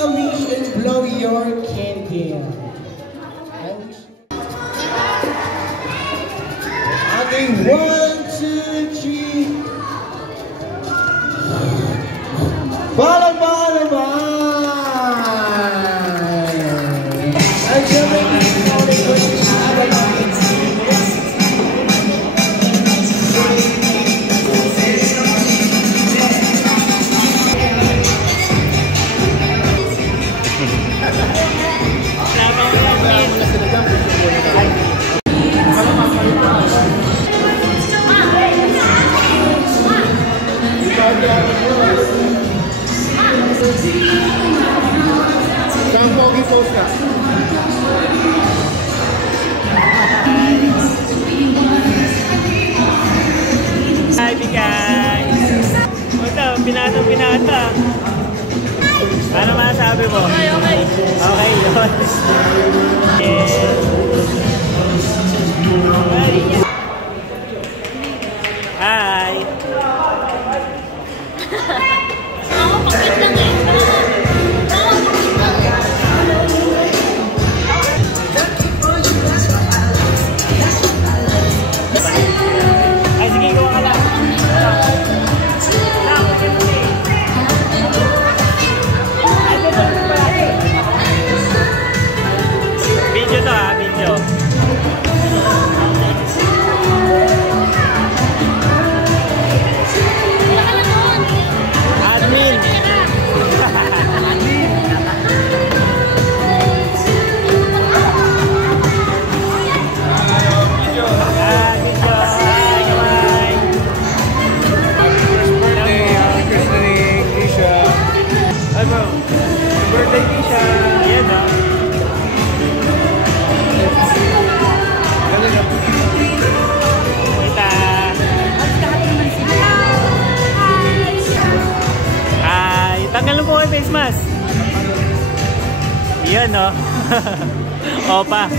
a wish and blow your candle. Okay, 1, 2, 3. Bye, bye, bye. Until next morning, have a nice Hi guys! Ito, pinata. Ano masabi mo? Okay. Okay, yun. Hi! Ako, pagkat lang eh. Ay, sige, gawa ka lang. Video to ha, video. Admin. Birthday Kisha! Yan o. Kita! Hi! Tanggal mo po kayo face mask. Yan o. Opa.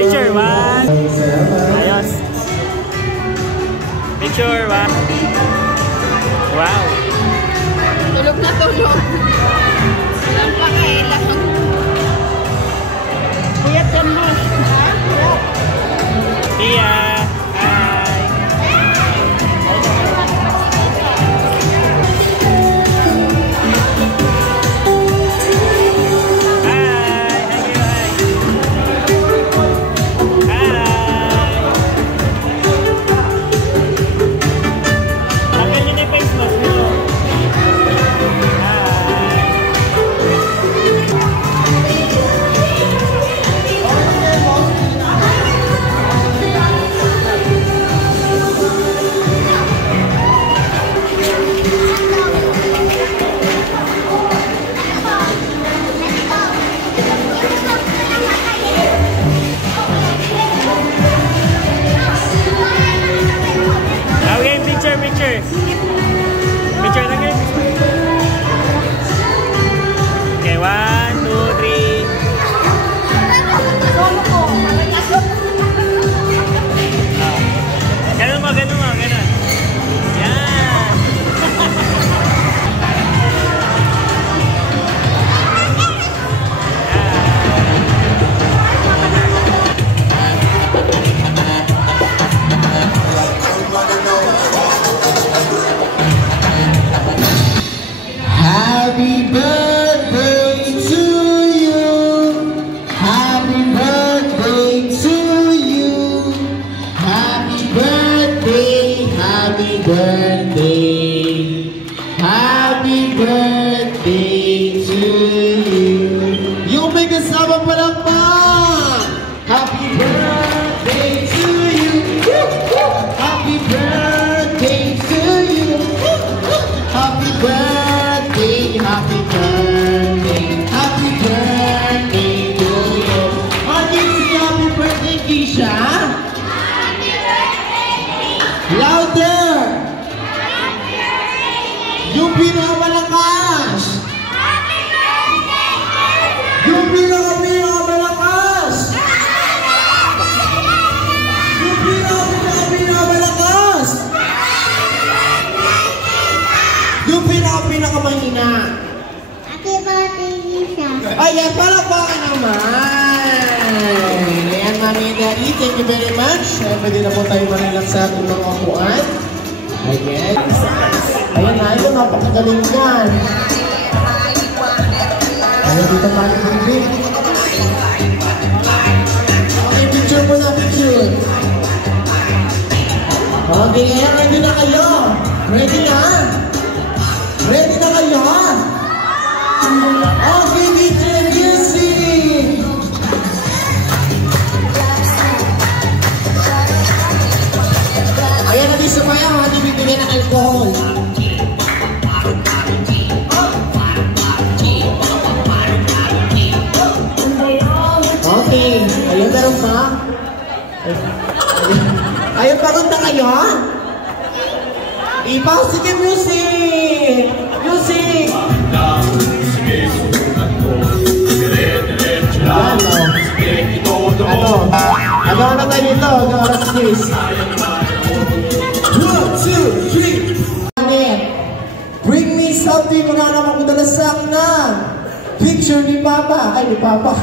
Picture 1. Ayos. Picture 1. Wow. Tulog na tulog. Walang pakailan. Puyat yan mo. Iya. Hi. Mami and Daddy. Thank you very much. Pwede na po tayo manilak sa ating mga upuan. Ayan. Ayan na, ito napakagaling yan. Ayan, dito tayo baby. Okay, picture mo na, picture. Okay, ayan, ready na kayo. Ready na? Ready na kayo? Okay, DJ Music! Ayan, natin sumayaw, hindi bibigyan ng alcohol. Okay, ayun, meron pa? Ayun, pagod na kayo? Ipaw, sige, music! Music! Ano na tayo dito? Oras please. 1, 2, 3. Bring me something kung na naman kung sa akin na picture ni Papa. Ay, ni Papa.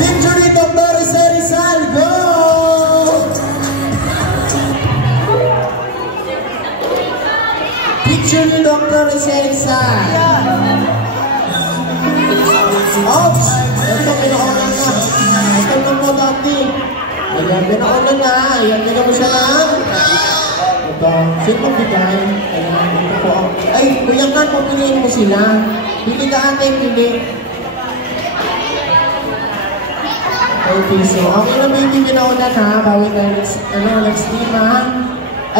Picture ni Dr. Rizal. Go! Picture ni Dr. Rizal. Oops! Ito, pinakauna na. Ito na po dati. Ayan, pinakauna na. Ayan, bigyan mo siya na. Ito, sino bigay? Ayan, ito po. Ay, kuya ka, pagpiliin mo sila. Pili ka ate, pili. Okay, so, okay na baby, pinakauna na. Bawin na next team, ha?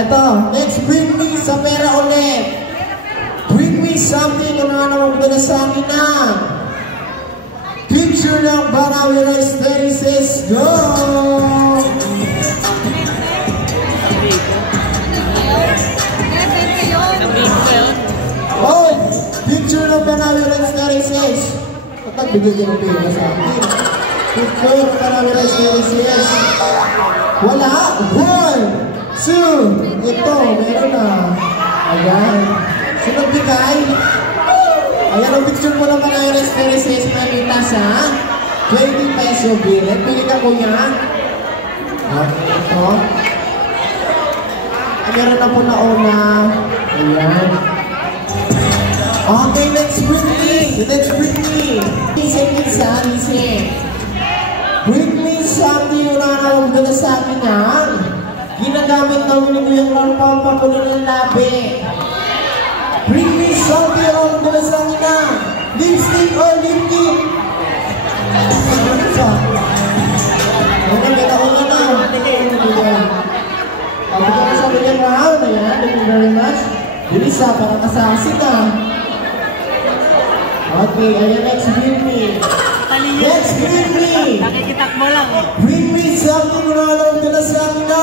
Ito, next, bring me sa pera ulit. Bring me something kung naman magdala sa akin na. Picture ng Banawi Rice Terraces. Go! Oh! Picture ng Banawi Rice Terraces. At nagbigay ng pera sa akin. Picture ng Banawi Rice Terraces. Wala! 1, 2. Ito, meron na. Ayan. Sunod bigay. Ayan, ang picture mo naman ay Terraces Manita sa 20 peso bill. Pili ka kuya. Okay, ito. Meron na po na una. Ayan. Okay, let's bring me. Let's bring me. Listen. Bring me something yung nakakawagdala sa akin na ginagamit namin ni Kuya Ron pampapulo ng labi. Bring me something yung nakakawagdala sa akin na lipstick or lip tint. Una na. Pagod ka sa Kuya Ron. Ayan, thank you very much. Bilis ha, parang kasasin ha. Okay, ayan, next bring me. Let's bring me! Nakikitak mo lang. Bring me something na nakakawagdala sa akin na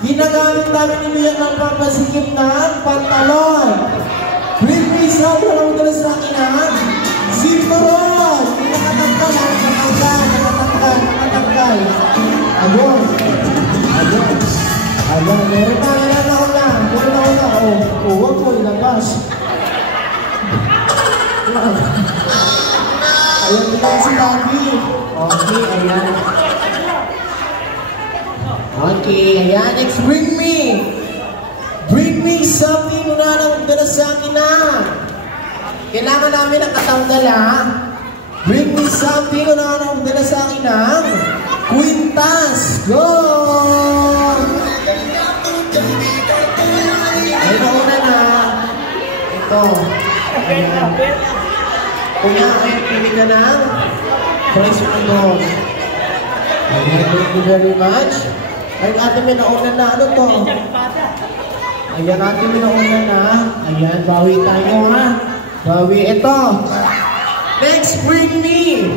ginagamit namin ni Kuya ng pampasikip ng pantalon. Bring me something na nakakawagdala sa akin na sinturon! Nakatangkal. Ayun. Meron na ako na. Huwag mo ilabas. Ayan, bilang si Daddy. Okay, ayan. Okay, ayan. Next, bring me. Bring me something na nakakawagdala sa akin na kailangan namin ang katangdala. Bring me something na nakakawagdala sa akin na kwintas. Go! Ay, nauna na. Ito. Ayan. Kuya, ay pili ka ng price mo doon. Ayan, thank you very much. Ay, ate, may nauna na. Ano to? Ayan, ate, may nauna na. Ayan, bawi tayo ha. Bawi, ito. Next, bring me.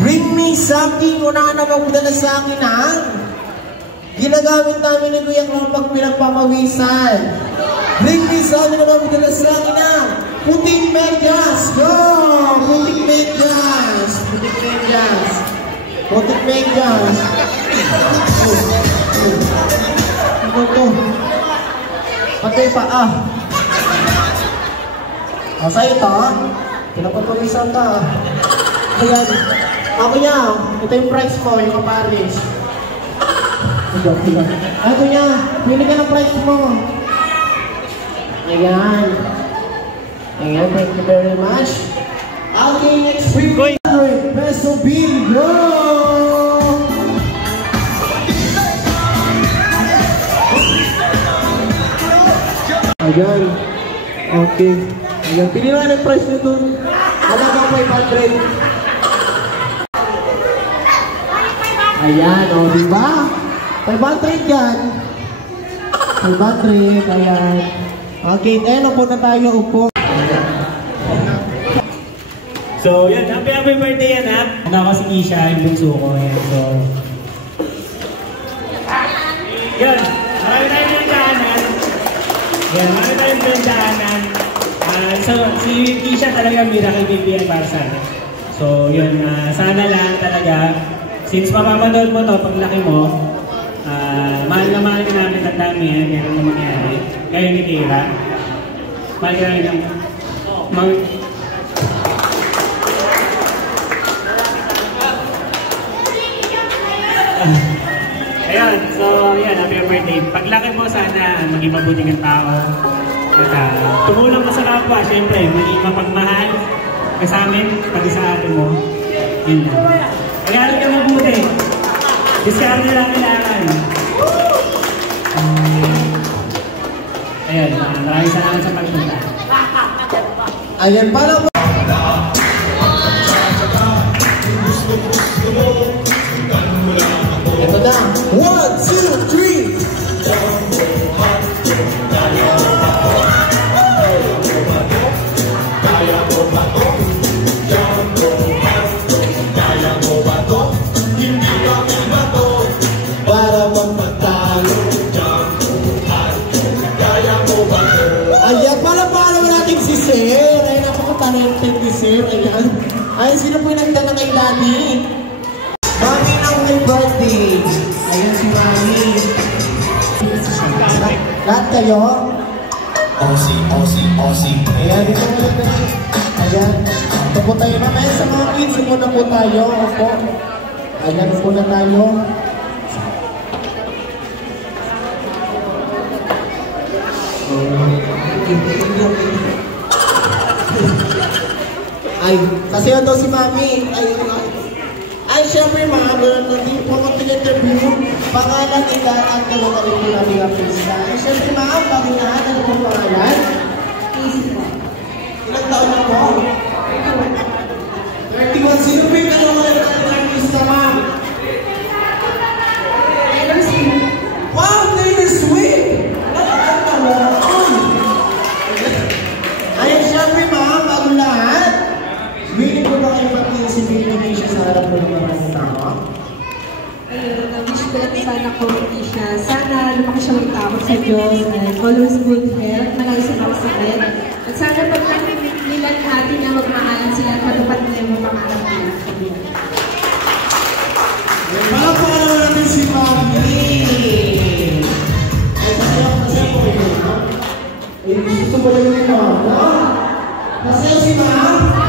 Bring me something kung nakakawagdala sa akin ha. Ginagamit namin ni Kuya Ron pag pinagpamawisan. Bring me something kung nakakawagdala sa akin ha. Puting medyas! Go! Puting medyas! Ano to? Patay pa ah! Sa'yo ito ah! Pinapapawisan ka ah! Ayan! Ako niya, ito yung price mo, yung kaparis. Ako niya, pili ka ng price mo. Ayan. Ayan, thank you very much. Okay, next week, 100 peso bingo! Ayan. Okay. Ayan, pili naman ang price nyo dun. Alam mo, 500. Ayan, o, diba? 500 yan. 500, ayan. Okay, tayo upo na tayo, upo. So, yan. Happy birthday yan, ha? Ako si Kisha, yung bunso ko. Yan. So, yan. Marami tayong pinagdaanan. Yan. Marami tayong pinagdaanan. So, si Kisha talaga miracle baby yan para sa akin. So, yun. Sana lang talaga, since mapapanood mo to, paglaki mo, mahal na mahal ka namin at dami yan. Ganun na mangyari. Kayo ni Kira. Mahal ka namin ng... Ayun, so yan, happy birthday. Paglaki mo, sana maging mabuting ang tao. At tumulong mo sa kapwa, syempre, maging mapagmahal ka sa amin, pati sa atin mo. Yun lang. Kagalit ka mabuti. Discard na lang kailangan. Ayun, maraming salamat sa pagpunta. Ayan, para po. Ito na. 1, 2, 3. Para magpatalo. Ayan, para natin si Sir. Ay, napaka-talented ni Sir. Ayan. Ay, sino po yung nagdala kay Daddy? Mami ng may birthday. Ayan si Mami. Lahat kayo? Aussie. Ayan, dito mo lang. Ayan. Ito po tayo mamaya sa mga kids. Ito na po tayo. Opo. Ayan po na tayo. Ay, kasi ito si Mami. Ay, syempre mga hindi po ako pinag-interview. Pangalan nila ang kalakarin po namin ang pista. Ay, syempre mga paginahan, ano po pangalan? Ilang taon na po? 31. Sino po yung kalakarin natin ang pista, ma'am? Wow, Taylor Swift! Ay, syempre mga bago lahat. Willing ko ba kayo pag-iisipin siya sa harap ko ng maraming tao? Ayun, wish ko lang sana kumiti siya. Sana lumaki siya ng takot sa Diyos and always good health, malaki sa magsakit. At sana pag nila natin na magmahalan sila at matupad nila yung pangarap nila. Palakpakan naman natin si Mami! Ay, kasi ako yun, ha? Eh, gusto ko lang yung mama. Kasi si Mami!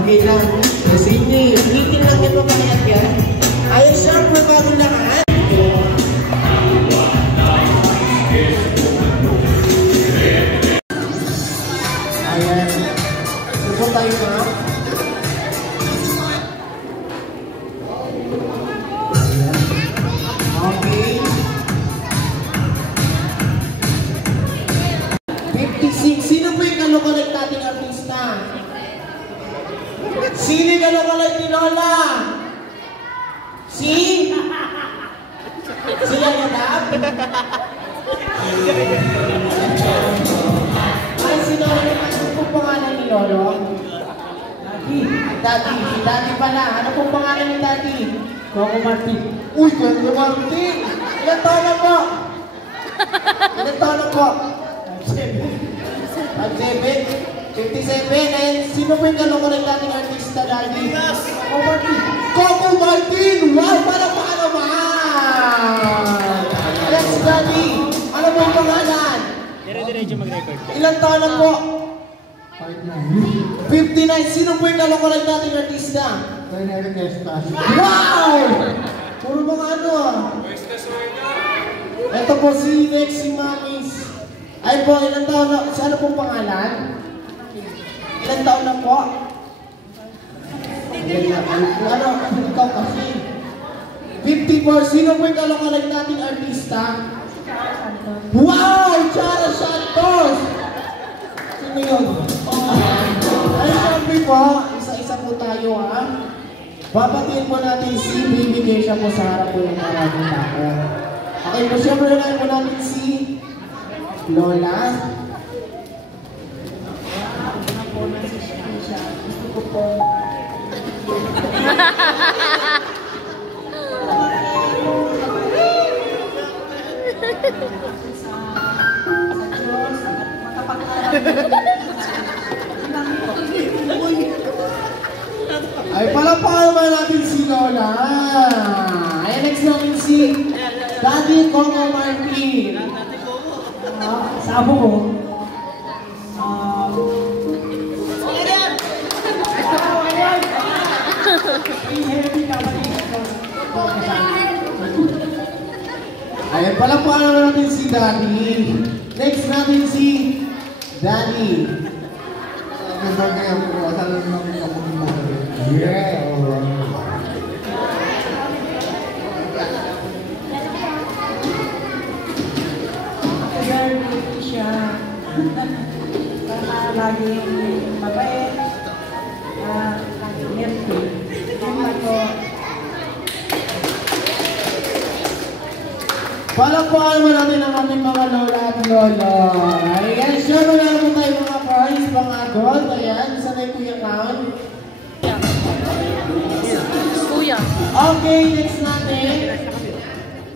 Okay lang. Kasi hindi. Ulitin lang yan mamayat yan. Ayun, syempre bago lahat. Ayan. Ito tayo na. Okay. 56. Sino po yung kalokolek nating artista? Sino ka na pala ni Lola? Si? Si Yagadab? Ay, si Lola, ano po pangalan Lolo? Daddy. Si Daddy pala. Ano pong pangalan ni Daddy? Coco Martin. Uy, Coco Martin! Ilan taon na po? Ilan taon na po? 57? And sino po yung kalungkulan nating artista, Daddy? Coco Martin. Coco Martin! Wow! Palakpakan naman! Yes, Daddy! Ano po ang pangalan? Dire-diretso mag-record. Ilan taon na po? 59. Sino po yung kalungkulan nating artista? Wow! Puro mga ano ah. Ito po si Next, si Mamis. Ay po, ilang taon na, ano pong pangalan? Ilang taon na po? Ano, ikaw kasi. 54. Sino po yung kalungkulan nating artista? Wow! Chara Santos! Sino yun? Ay, sabi po, isa-isa po tayo ha. Babatiin po natin si Baby Keisha po sa harap po ng maraming tao. Okay po, siyempre na po natin si Lola. Gusto ko po. Ay, palakpakan naman natin si Lola. Ay, next natin si Daddy Coco Martin. Sa abo ko. Ay, palakpakan naman natin si Daddy. Next natin si Daddy. Yeah, alright. Siya laging mabait, laging healthy. Ako, Palakpakan naman natin ang ating mga lola at lolo. Ayan, sure meron po tayo mga prize, mga gold. Ayan, sanay po yung count. Kuya. Okay, next natin.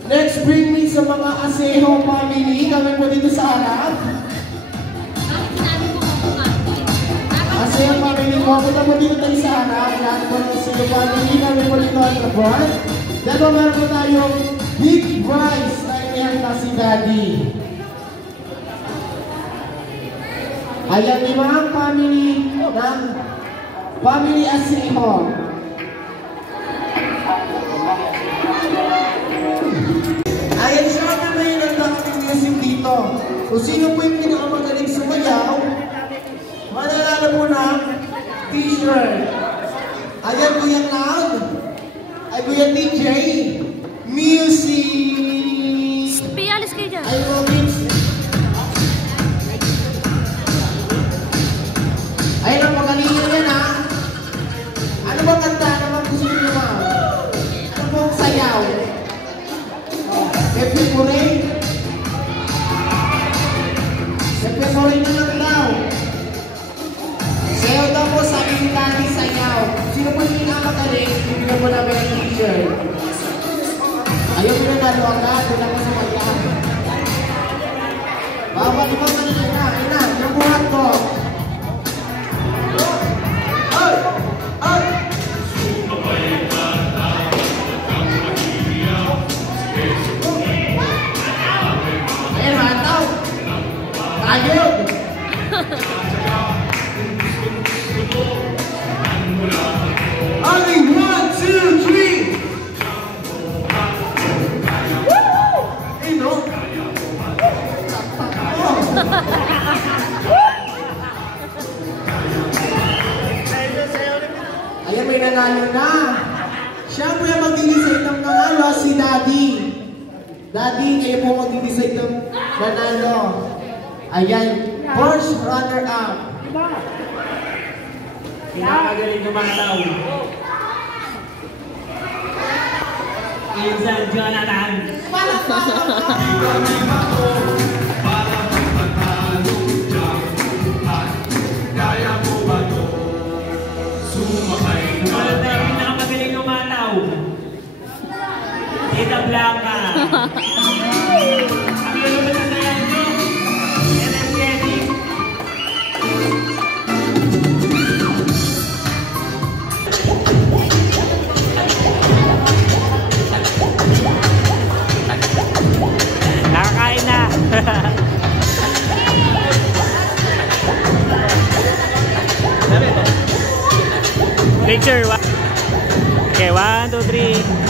Next, bring me sa mga Asejo family. Kami po dito sa harap. Asejo family po. Punta po dito tayo sa harap. Lahat po ng Asejo family. Kami po dito at the board. Dito meron po tayong big prize na inihanda si Daddy. Ayan, limang family ng Family Asejo. Ayan, syempre may nagdakating music dito. Kung sino po yung pinakamagaling sumayaw, mananalo po ng t-shirt. Ayan, Kuya Cloud. Ay, Kuya DJ. Music. Pialis kayo dyan. Ay, Robin. Ayun ang magalingan yan, ha? Ano ba kanta? Ano ba gusto nyo ma? Ano ba ang sayaw? Epipure. Epipure na lang daw. Sayaw daw po sa aking dati sayaw. Sino po yung pinakamagaling? Bibigyan po namin ang t-shirt. Ayaw ko na nalo agad. Wala ko sa magla. Bawal ko na nila. Ina, yung buhat ko. Ay! Ay! Ayan, hataw! Ayun! Only 1, 2, 3! Woo! Hey, no? Ayan, may nanalo na. Siya po yung mag-decide ng nanalo, si Daddy. Daddy, kayo po mag-decide ng nanalo. Ayan, first runner-up. Pinakagaling ng mga tao. Insan Jonathan. Nakakain na. Picture. Okay, 1, 2, 3.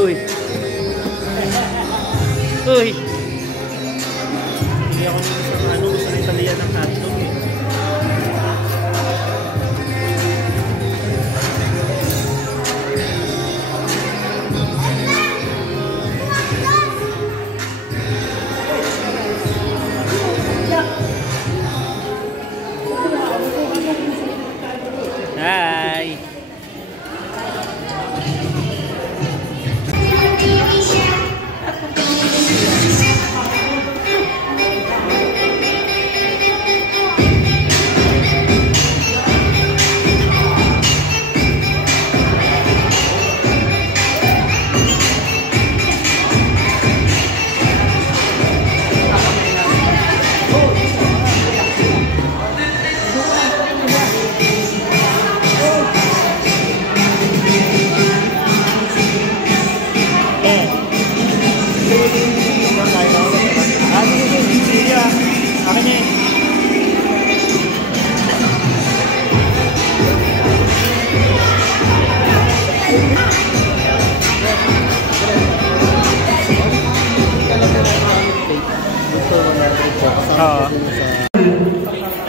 Uy. Uy. Hindi ako gusto ng Italian ng hotdog eh. Hi.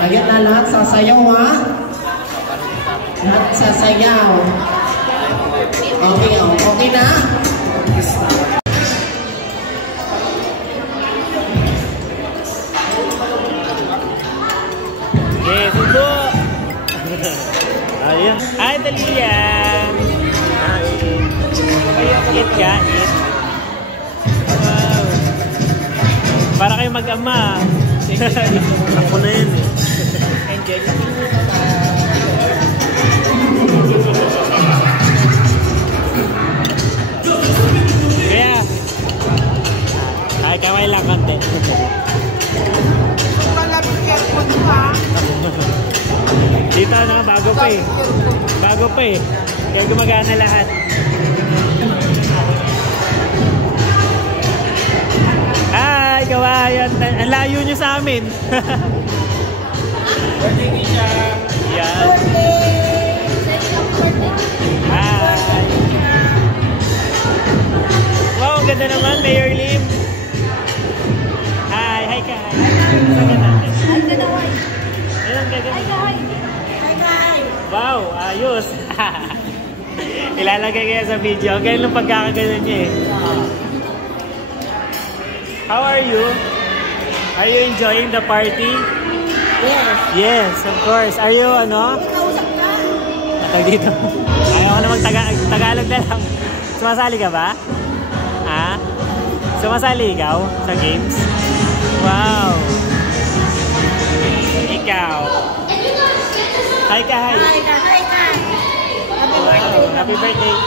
Ayan na, lahat sasayaw ha. Lahat sasayaw. Okay, okay na. Okay, subo. Ayun. Hi, Dalia. Eat ka, eat. Wow. Para kayo mag-ama. Ako na yun eh. Kaya ay kamay lang konti. Dito na, bago pa eh. Bago pa eh. Kaya gumagana lahat. Hi, kawayan. Ang layo nyo sa amin. Birthday, Kisha. Yan. Hi. Wow, ang ganda naman, Mayor Lim. Hi, hi ka. Wow, ayos. Ilalagay kaya sa video. Ang galing ng pagkakagalan niya eh. How are you? Are you enjoying the party? Yes. Yes, of course. Are you ano? Tag dito. Ayaw ko na mag-Tagalog na lang. Sumasali ka ba? Ha? Sumasali ikaw sa games? Wow. Ikaw. Hi ka, hi. Hi ka. Wow. Happy birthday.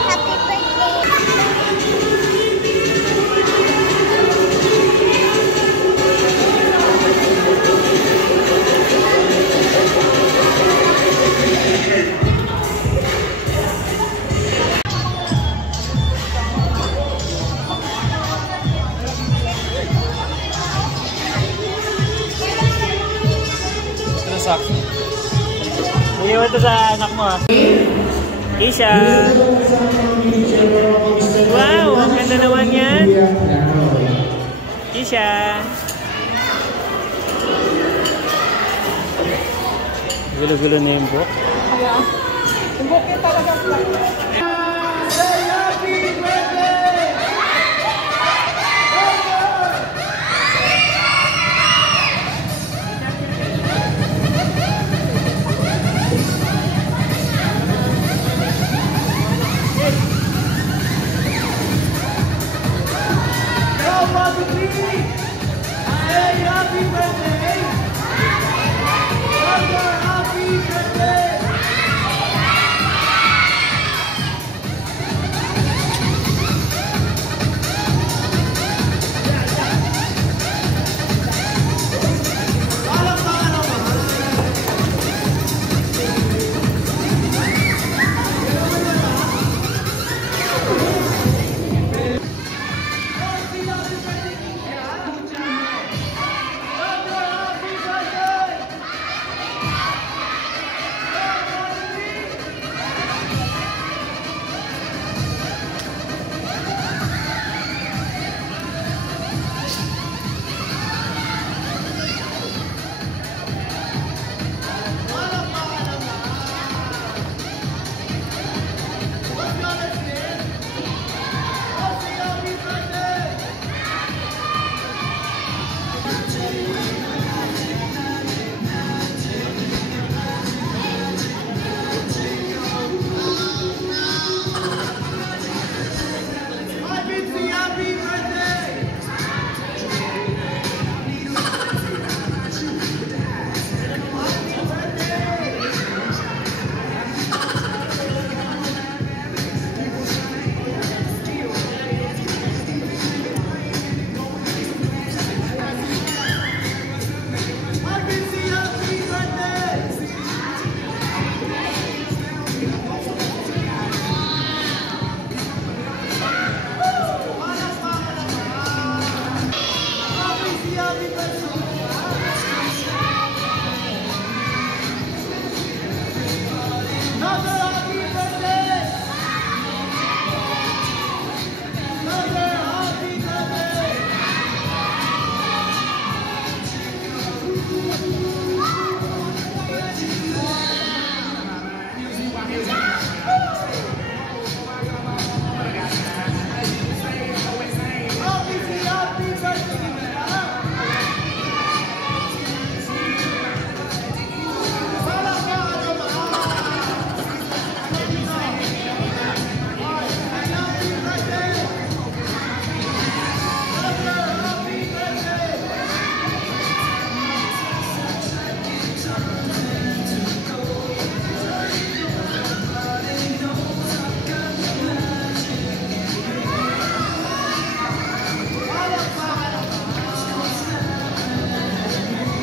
Iiwan to sa anak mo ha. Isha. Wow, ang ganda naman yan. Isha. Gulo-gulo na yung book. Kaya, yung book yung talagang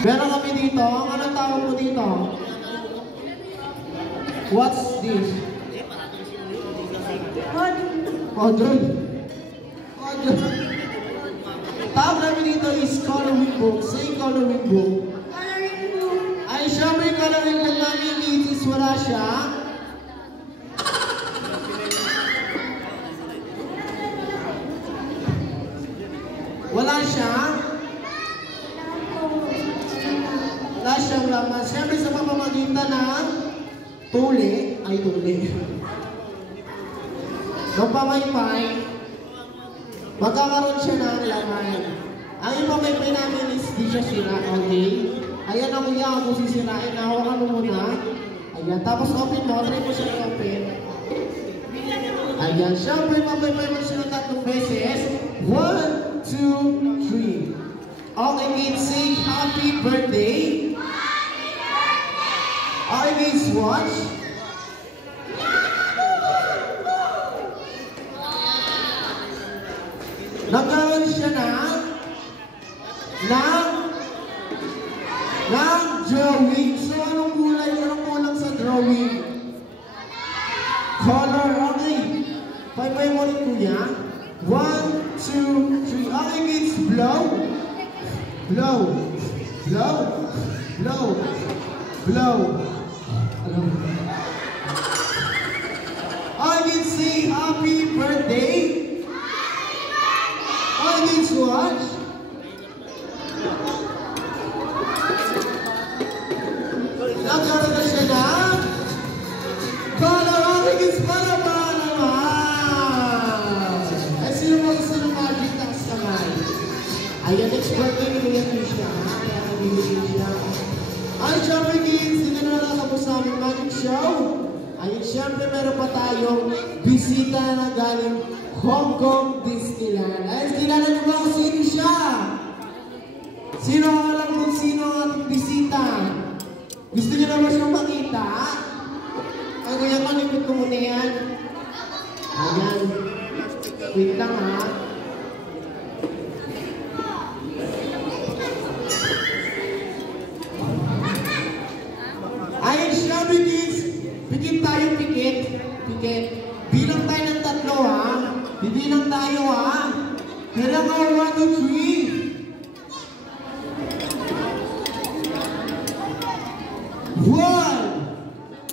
Meron kami dito. Anong tawag mo dito? What's this? Quadrant. Tawag namin dito is coloring book. Say coloring book. Ay, siya may coloring book namin. Itis, wala siya. Wala siya. Wala siyang laman. Siyempre sa pamamagitan ng tuli, ay tuli. Nung pamaypay, magkakaroon siya ng laman. Ang ipamaypay namin is di siya sira, okay? Ayan ang kuya kung sisirain. Hawakan mo muna. Ayan, tapos open mo. Try mo siya i-open. Ayan, siyempre pamaypay mo siya ng 3 beses. 1, 2, 3. Okay, kids, say happy birthday. Okay, kids, watch. Nagkaroon siya ng drawing. So, anong kulay? Anong kulang sa drawing? Color, okay. Pay mo rin, kuya. 1, 2, 3. Okay, kids, blow. Blow. Blow. Blow. Blow. say happy birthday? Oh, let's watch. Nagkaroon na siya na. Kalawaring para naman. Ay, sino mo gusto ng magic tax kamay? Ayan, next birthday ni Kuya Trisha. Ayan, nabibigyan siya. Ay, syempre kids, hindi na nakatapos sa aming magic show. Ayun, syempre meron pa tayong bisita na galing Hong Kong Disneyland. Ay, kilala niyo ba kung sino siya? Sino ang alam kung sino ang ating bisita? Gusto niyo naman siyang makita? Ay, kuya, malipit ko muna yan. Ayan. Wait lang ha. Ayun, syempre kids. Pikit tayo, pikit. Pikit. Bilang tayo ng 3 ha. Bibilang tayo ha. Kailangan 1, 2, 3. 1,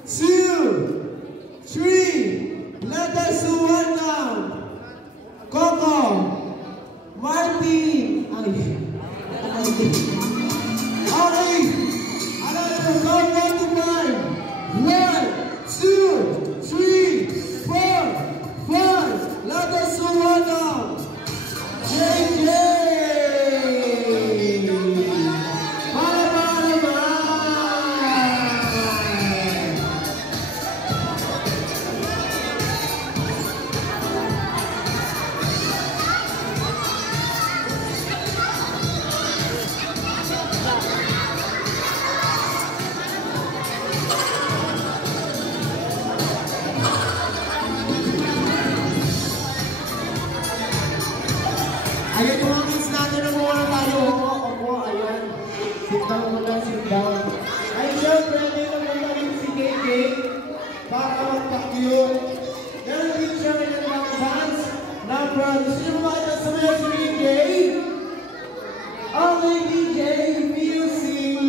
2, 3. Let us welcome Coco, Martin. Okay. Another count to 9. 1, 2, 3, 4, 5. Let us welcome JJ. Ayan yung mga kids natin na muna tayo. Opo, ayan. Sit down muna, sit down. Ay, syempre, hindi naman namin si KK para magpa-cute. Meron din siya rin ng mga fans na brothers. Sino ba ito sa mga si KK? Only KK Music!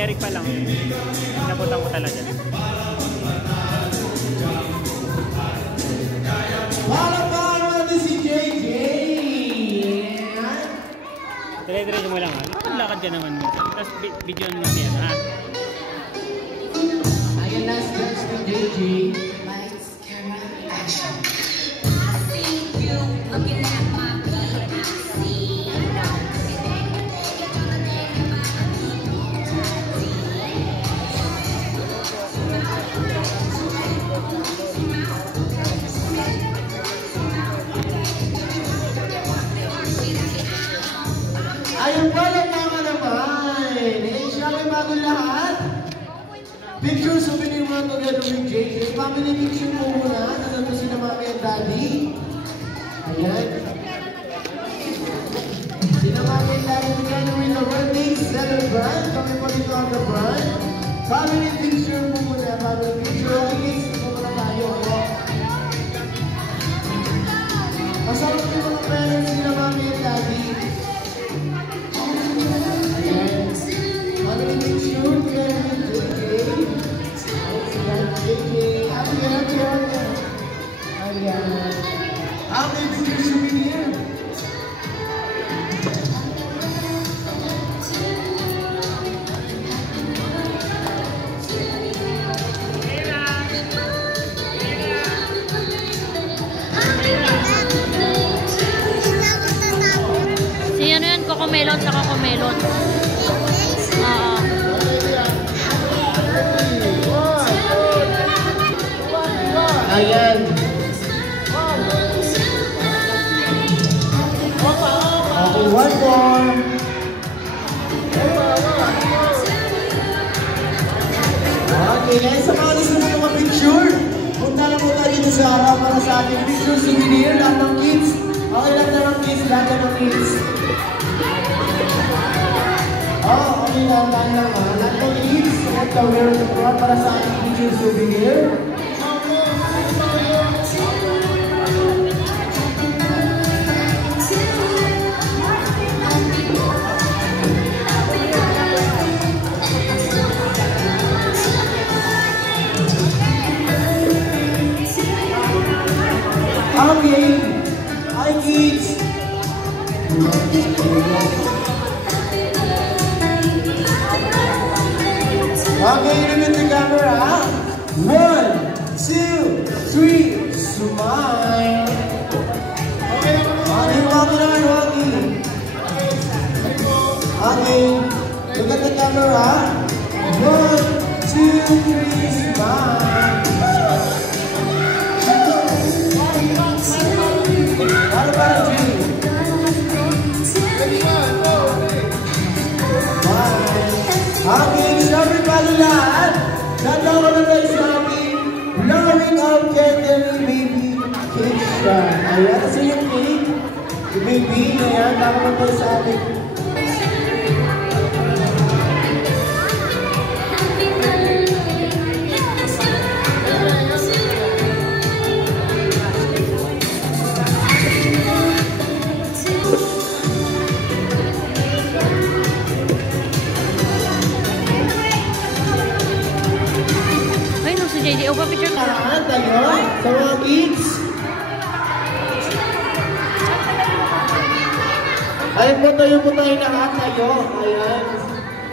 Eric pa lang. Nabutan ko talaga. Para natin si JJ! Dire-diretso mo lang ha. Lakad ka naman minsan. Tapos videoan mo siya ha. Ayan, last dance ni JJ. Ayun pala mga naman. Eh, syempre bago lahat. Picture souvenir mo together with JJ. Family picture mo muna. Nandito sila mami at daddy. Ayan. Sila mami at daddy together with the birthday celebrant. Kami po dito ang the brand. Family picture mo muna. Family picture. Okay, guys. Muna tayo. Kasama ko yung mga parents sila mami at daddy. Si ano yan? Cocomelon sa Cocomelon. Oo. Ayan. Okay, one more. Okay, guys, sa mga gusto mo mga picture, punta lang po tayo dito sa harap para sa ating picture souvenir. Lahat ng kids. Okay lang naman kids, lahat ng kids. Oh, okay lang, lahat naman. Lahat ng kids, nagtawir para sa ating picture souvenir. Okay, hi kids. Okay, look at the camera. 1, 2, 3, smile. Okay, walk around, walking. Okay, look at the camera. 1, 2, 3, smile. Okay, syempre paano lahat? Natawa na tayo sa aking blowing out candle baby cake siya. Ayan, kasi yung cake, yung baby, ayan, natawa na tayo sa ating JJ, opa picture ka. lahat tayo sa mga kids. Ayun po tayo lahat tayo. Ayan.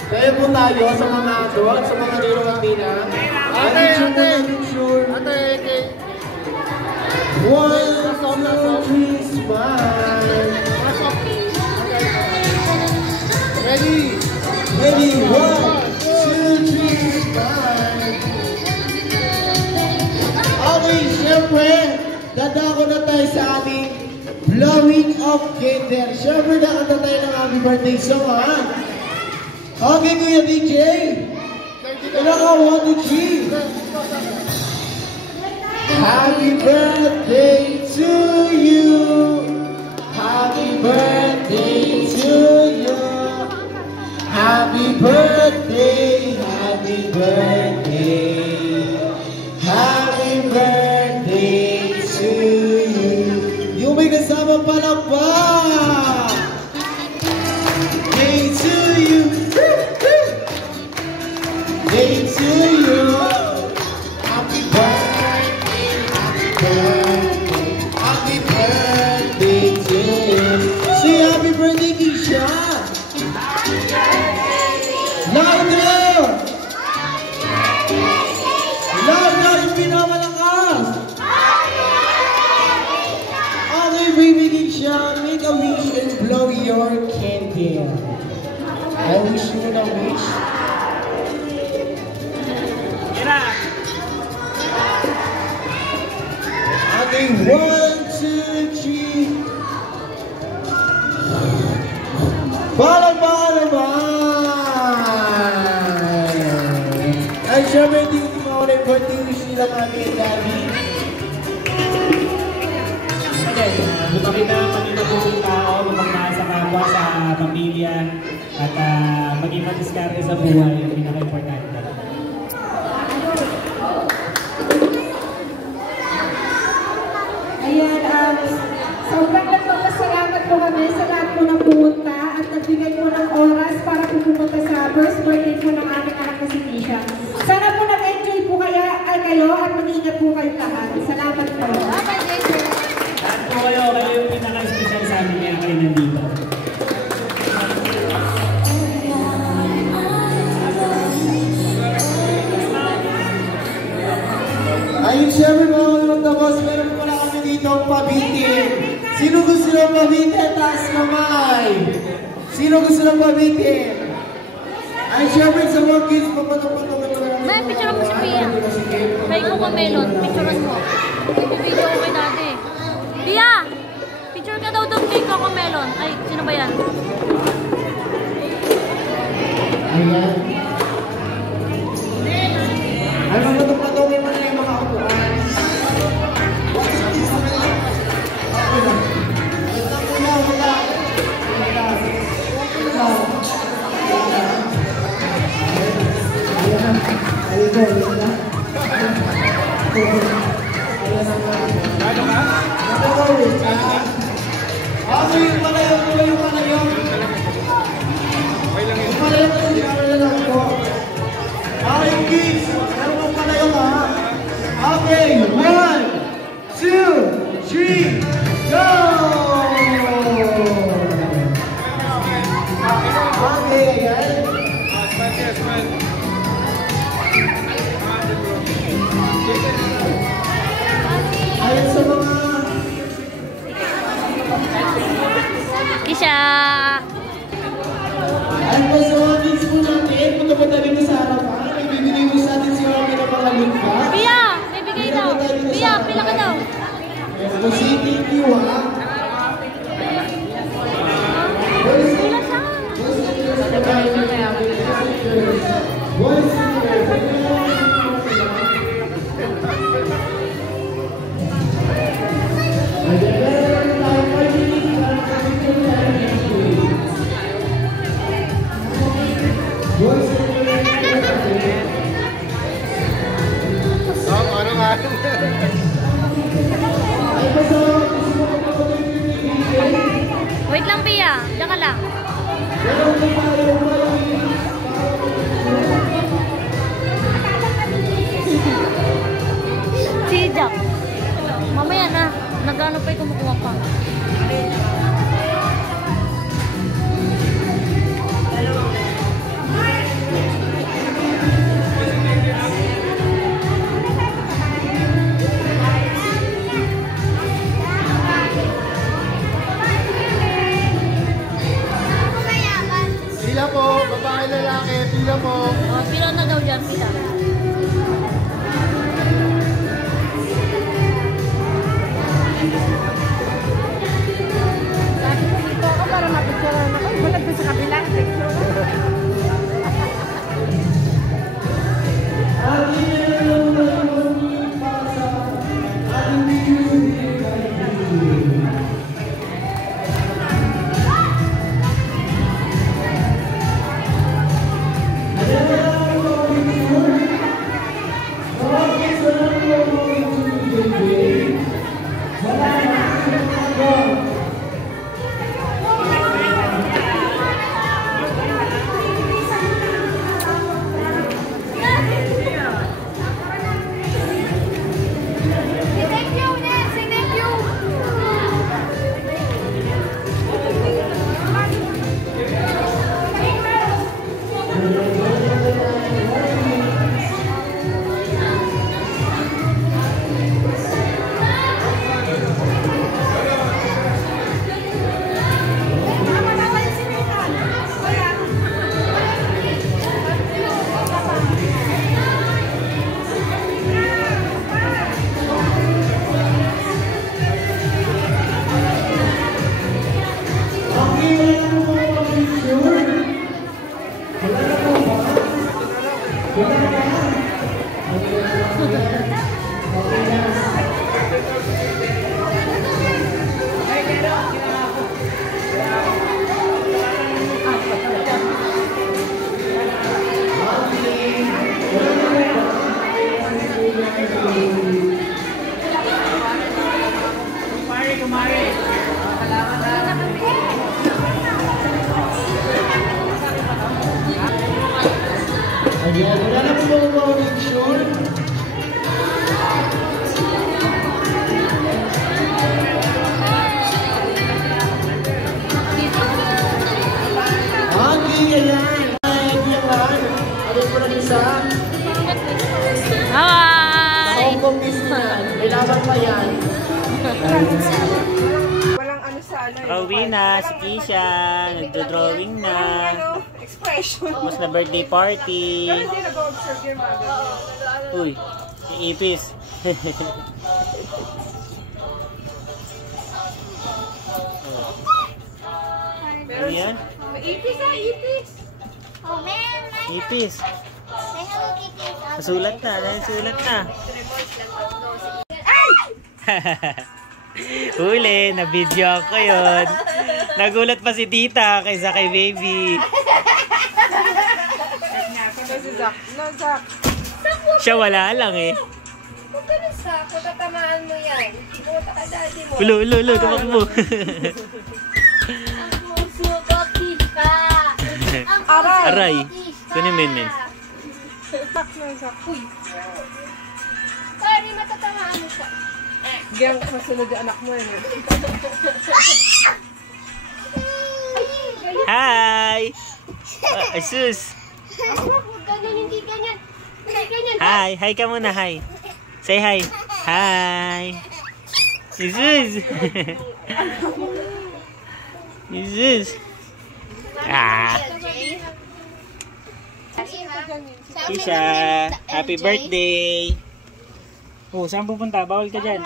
Tayo po tayo sa mga adult, sa mga nilungatina. Picture. 1, 2, 3, smile. Ready? 1, 2, 3, smile. Okay, syempre, dadako na tayo sa aming blowing of candle. Syempre, nakanta tayo ng happy birthday song, ha? Okay, Kuya DJ. Kailangan 1, 2, 3. Happy birthday to you. Happy birthday to you. Happy birthday, happy birthday. Happy birthday to you. Yung may kasama palakpak. Day to you. Day to you. Happy birthday, happy birthday. Happy birthday to you. Say happy birthday, Keisha. Louder. na wish. Mira! Okay, 1, 2, 3. Palakpakan naman! Ay, syempre, hindi ko mawala yung birthday wish nila mami and daddy. Okay, bumaki na kami na buong tao, bumaki sa kapwa, sa pamilya, at maging madiskarte sa buhay, yung pinaka-importante. Ayan, sobrang nagpapasalamat po kami sa lahat po ng pumunta at nagbigay po ng oras para po pumunta sa first birthday po ng aming anak na si Tisha. Sana po nag-enjoy po kayo at mag-ingat po kayo lahat. Salamat po. Lahat po kayo yung pinaka-special sa amin kaya kayo nandito. Ayun, syempre mga magtapos, meron pala kami dito ang pabitin. Sino gusto ng pabitin? Taas kamay! Sino gusto ng pabitin? Ay, syempre sa mga kids, papatong-patong na lang. May picture mo si Pia. Kay Coco Melon, picturean mo. Ibibideo ko kay dati. Pia! Picture ka daw doon kay Coco Melon. Ay, sino ba yan? Ayan. Ay, papatong-patongin mo na yung mga upuan. Okay, 1, 2, 3, go! Okay, guys. Ayon sa mga Kisha! ayon pa sa mga kids po natin, punta pa tayo dito sa harapan. May bibigay mo sa atin si Mami na pangalingka. Pia! May bigay daw. Pia, pila ka daw. Ito si thank you, ha? Pila siya. Wait lang, Pia. Diyan ka lang. Si Jack. Mamaya na. Nag-ano pa yung kumukuha pa. Pila po, babae lalaki, pila po. Oh, pila na daw dyan, pila. Sabi ko dito ako para mapicturean ako. Bulag ko sa kabila. Ayan, wala na po mga picture. Ayan. Ayan. Ano po na isa? Hi! Hong Kong Disneyland. May laban pa yan. Walang ano sa ano. Pauwi na si Kisha. Nagdo-drawing na. Expression. Tapos na birthday party. Pero hindi nag-observe yung mga ganyan. Uy, iipis. Ano yan? Ipis ah, ipis. Oh, man! Ipis. Say hello, Kitty. Nasulat na. Nasulat na. Huli, na-video ako yun. Nagulat pa si tita kaysa kay baby. Si Zach. No, Zach. Siya wala lang eh. Huwag ka na, Zach. Matatamaan mo yan. Pumunta ka daddy mo. Ulo, tumakbo. Ang puso ko, Tita. Aray. Kunin mo yun, men. Zach na, Zach. Uy. Sorry, matatamaan mo siya. Giyang masunod yung anak mo yan. Hi! Sus! Huwag ganyan, hindi ganyan. Hindi ganyan. Hi! Hi ka muna, hi! Say hi! Hi! Jesus! Jesus! Ah! Kisha! Happy birthday! Oh, saan pupunta? Bawal ka dyan.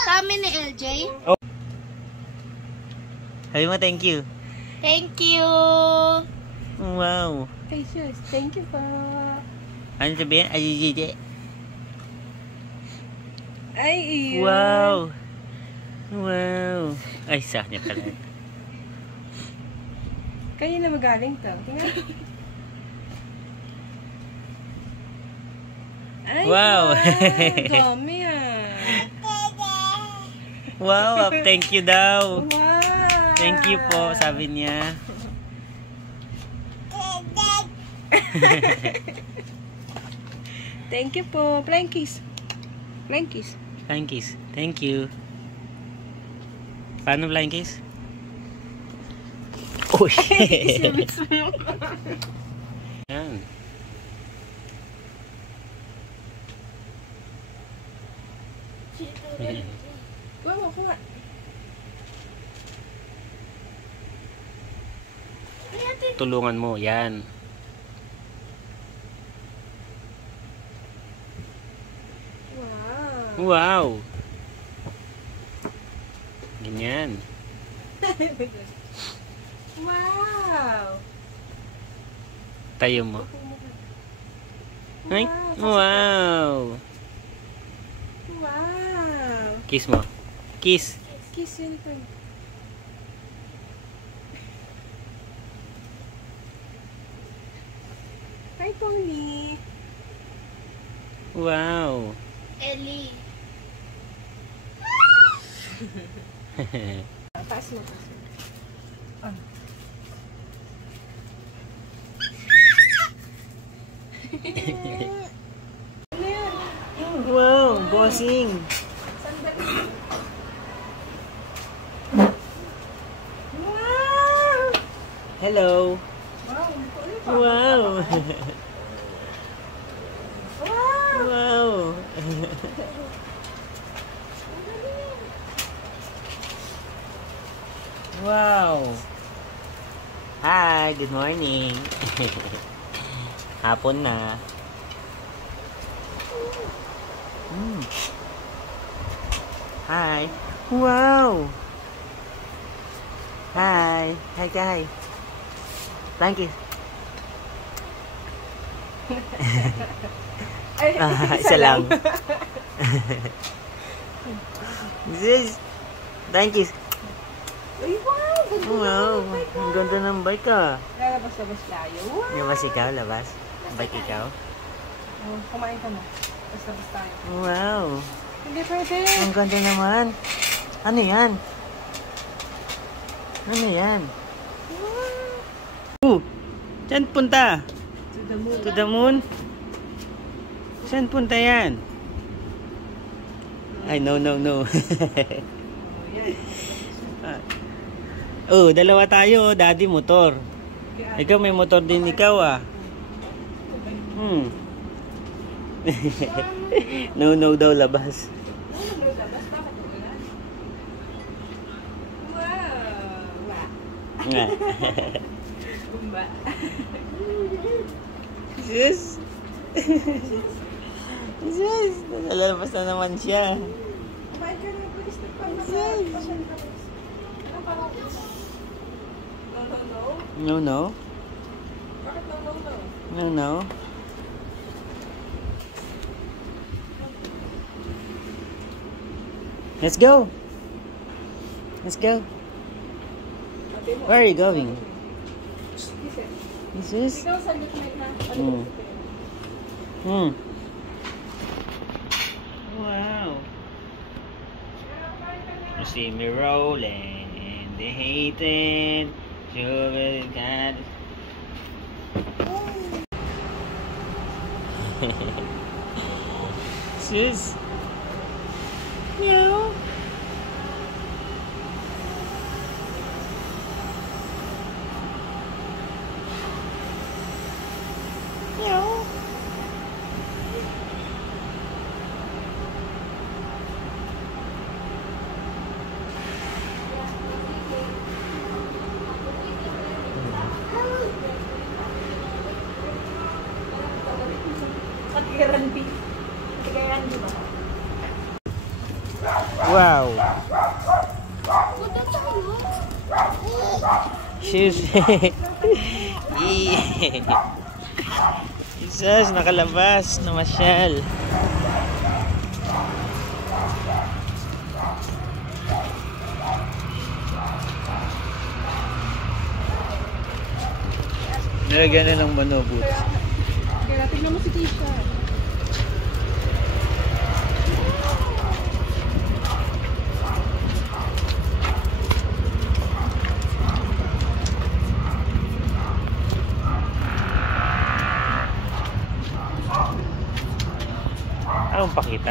Sa amin ni LJ. Oh. Sabi mo thank you. Thank you. Wow! Hey, sis. Thank you pa. Ano sabihin? Ay. Ay, iyo. Wow! Wow! Ay, sa kanya pala. Kayo na magaling to. Tingnan. Ay, Wow. dami ah. Wow! Thank you daw! Wow. Thank you po, sabi niya. Thank you po. Flying kiss. Flying kiss. Flying kiss. Thank you. Paano flying kiss? Uy! Yan. Wow, ako nga. Tulungan mo. Yan. Wow. Wow! Ganyan. Wow. Tayo mo. Ay! Wow! Wow. Kiss mo. Kiss. Kiss yun pa. Hi, Pony. Wow! Ellie. Taas mo, taas mo. Wow! Bossing! Wow! Hello! Wow! Wow! Wow! Hi! Good morning! Hapon na. Hi! Wow! Hi! Hi, hi! Thank you. Ay, Isa lang. Sis, thank you. Ay, wow! Ganda Wow, ng bike, ang ganda ng bike ah. Lalabas-labas tayo. Wow! Labas ikaw, labas. Bike ikaw. Oh, kumain ka na. Labas-labas tayo. Wow, Hindi pwede. ang ganda naman. Ano yan? Ano yan? Saan punta? To the moon. To the moon? Saan punta yan? Ay, no. Oh, dalawa tayo. Daddy motor. Ikaw may motor din ikaw ah. No daw labas. Wow! Bumba. Sis. Sis, lalabas na naman siya. Kumain ka na, please. No. Bakit no? No. Let's go. Where are you going? This is? Ikaw sa gitna na. Wow. You see me rolling, they hating. Sure, God. Sis. Meow. Meow. Wow. She's Jesus, nakalabas, namasyal. Nilagyan na ng manobot. Kaya tignan mo si Tisha. Anong pakita?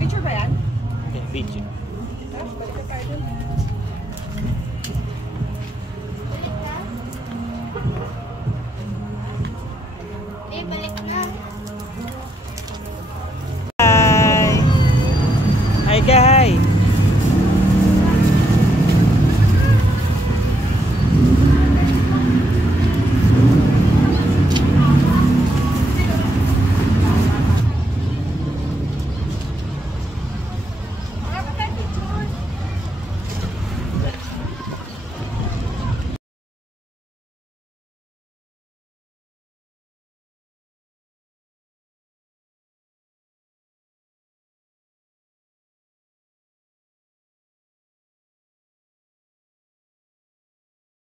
Picture ba yan? Okay, video. Balik ka tayo dun. Hi! Hi, guys!